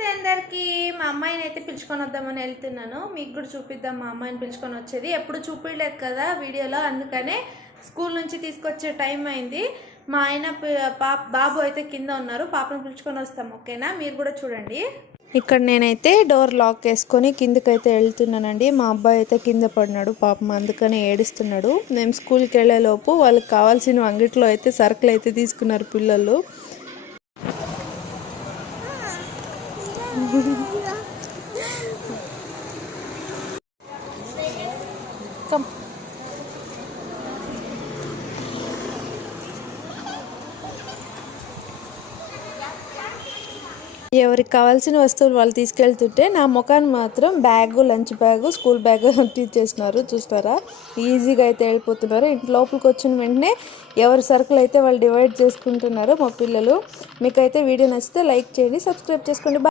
నమస్తే అందరికీ. మా అమ్మాయిని అయితే పిలుచుకొని వద్దామని వెళ్తున్నాను. మీకు కూడా చూపిద్దాం మా అమ్మాయిని పిలుచుకొని వచ్చేది. ఎప్పుడు చూపించలేదు కదా వీడియోలో, అందుకనే స్కూల్ నుంచి తీసుకొచ్చే టైం అయింది. మా ఆయన బాబు అయితే కింద ఉన్నారు. పాపను పిలుచుకొని వస్తాం, ఓకేనా? మీరు కూడా చూడండి. ఇక్కడ నేనైతే డోర్ లాక్ వేసుకొని కిందకైతే వెళ్తున్నానండి. మా అబ్బాయి అయితే కింద పడినాడు పాపం, అందుకని ఏడుస్తున్నాడు. మేము స్కూల్కి వెళ్ళేలోపు వాళ్ళకి కావాల్సిన అంగిట్లో అయితే సరుకులు అయితే తీసుకున్నారు పిల్లలు. ఎవరికి కావాల్సిన వస్తువులు వాళ్ళు తీసుకెళ్తుంటే నా ముఖాన్ని మాత్రం bag, lunch bag, school bag ఇచ్చేసినారు. చూస్తారా, ఈజీగా అయితే వెళ్ళిపోతున్నారు. ఇంటి లోపలికి వచ్చిన వెంటనే ఎవరి సరుకులు అయితే వాళ్ళు డివైడ్ చేసుకుంటున్నారు మా పిల్లలు. మీకైతే వీడియో నచ్చితే లైక్ చేయండి, సబ్స్క్రైబ్ చేసుకోండి.